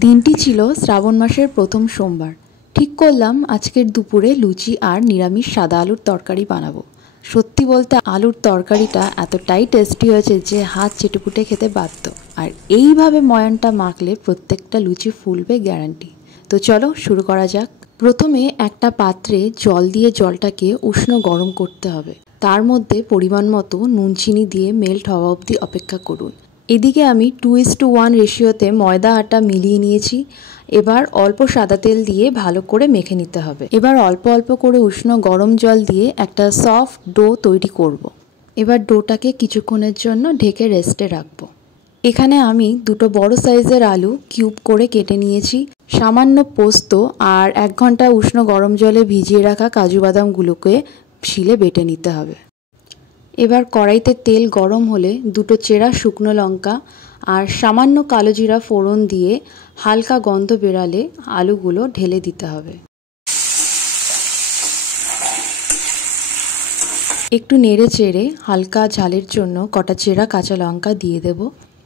দিনটি ছিল শ্রাবণ মাসের প্রথম সোমবার। ঠিক করলাম আজকের দুপুরে লুচি আর নিরামিষ সাদা আলুর তরকারি বানাবো। সত্যি বলতে আলুর তরকারিটা এতটাই টেস্টি হয়েছে যে হাত চেটেপুটে খেতে বাধ্য। আর এইভাবে ময়ানটা মাখলে প্রত্যেকটা লুচি ফুলবে গ্যারান্টি। তো চলো শুরু করা যাক। প্রথমে একটা পাত্রে জল দিয়ে জলটাকে উষ্ণ গরম করতে হবে। তার মধ্যে পরিমাণ মতো নুন চিনি দিয়ে মেল্ট হওয়া অবধি অপেক্ষা করুন। এদিকে আমি 2:1 রেশিওতে ময়দা আটা মিলিয়ে নিয়েছি। এবার অল্প সাদা তেল দিয়ে ভালো করে মেখে নিতে হবে। এবার অল্প অল্প করে উষ্ণ গরম জল দিয়ে একটা সফট ডো তৈরি করব। এবার ডোটাকে কিছুক্ষণের জন্য ঢেকে রেস্টে রাখবো। এখানে আমি দুটো বড় সাইজের আলু কিউব করে কেটে নিয়েছি। সামান্য পোস্ত আর 1 ঘন্টা উষ্ণ গরম জলে ভিজিয়ে রাখা কাজু বাদামগুলোকে শিলে বেটে নিতে হবে। এবার কড়াইতে তেল গরম হলে দুটো চেরা শুকনো লঙ্কা আর সামান্য কালো জিরা ফোড়ন দিয়ে হালকা গন্ধ বেরালে আলুগুলো ঢেলে দিতে হবে। একটু নেড়ে চেড়ে হালকা ঝালের জন্য কটা চেরা কাঁচা লঙ্কা দিয়ে দেব।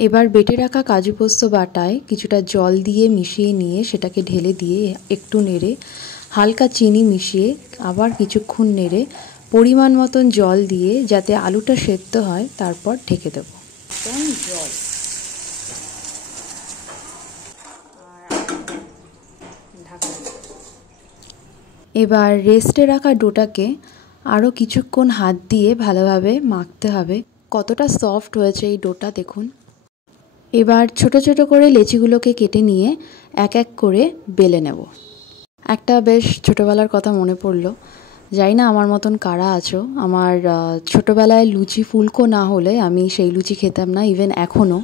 এবার বেটে রাখা কাজু পোস্ত বাটায় কিছুটা জল দিয়ে মিশিয়ে নিয়ে সেটাকে ঢেলে দিয়ে একটু নেড়ে হালকা চিনি মিশিয়ে আবার কিছুক্ষণ নেড়ে পরিমাণ মতন জল দিয়ে যাতে আলুটা সেদ্ধ হয় তারপর ঢেকে দেব। জল এবার রেস্টে রাখা ডোটাকে আরও কিছুক্ষণ হাত দিয়ে ভালোভাবে মাখতে হবে। কতটা সফট হয়েছে এই ডোটা দেখুন। এবার ছোট ছোট করে লেচিগুলোকে কেটে নিয়ে এক এক করে বেলে নেব। একটা বেশ ছোটোবেলার কথা মনে পড়লো। জানি না আমার মতন কারা আছো। আমার ছোটোবেলায় লুচি ফুলকো না হলে আমি সেই লুচি খেতাম না। ইভেন এখনও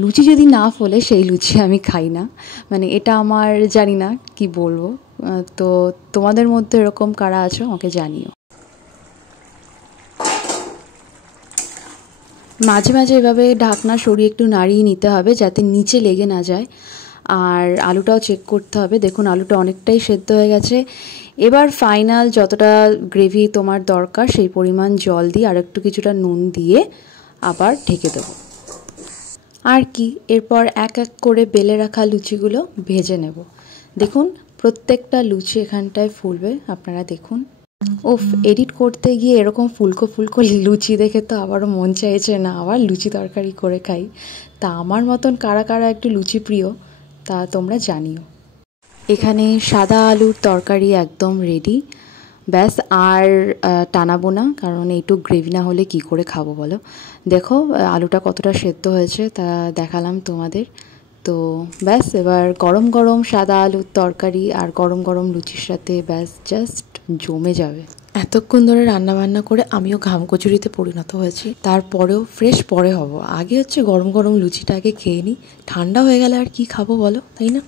লুচি যদি না ফোলে সেই লুচি আমি খাই না। মানে এটা আমার জানি না কি বলবো। তো তোমাদের মধ্যে এরকম কারা আছো আমাকে জানিও। মাঝে মাঝে এভাবে ঢাকনা সরিয়ে একটু নাড়িয়ে নিতে হবে যাতে নিচে লেগে না যায়। আর আলুটাও চেক করতে হবে। দেখুন আলুটা অনেকটাই সেদ্ধ হয়ে গেছে। এবার ফাইনাল যতটা গ্রেভি তোমার দরকার সেই পরিমাণ জল দিয়ে আর একটু কিছুটা নুন দিয়ে আবার ঢেকে দেবো। আর কি, এরপর এক এক করে বেলে রাখা লুচিগুলো ভেজে নেব। দেখুন প্রত্যেকটা লুচি এখানটায় ফুলবে, আপনারা দেখুন। এডিট করতে গিয়ে এরকম ফুলকো ফুলকো লুচি দেখে তো আবারও মন চাইছে না আবার লুচি তরকারি করে খাই। তা আমার মতন কারা কারা একটু লুচি প্রিয় তা তোমরা জানিও। এখানে সাদা আলুর তরকারি একদম রেডি। ব্যাস আর টানাবো না, কারণ একটু গ্রেভি না হলে কি করে খাবো বলো। দেখো আলুটা কতটা সেদ্ধ হয়েছে তা দেখালাম তোমাদের। তো ব্যাস এবার গরম গরম সাদা আলুর তরকারি আর গরম গরম লুচির সাথে ব্যাস জাস্ট জমে যাবে। এতক্ষণ ধরে রান্না বান্না করে আমিও ঘাম কচুরিতে পরিণত হয়েছি। তারপরেও ফ্রেশ পরে হব। আগে হচ্ছে গরম গরম লুচিটা আগে খেয়ে নিই, ঠান্ডা হয়ে গেলে আর কি খাবো বলো, তাই না?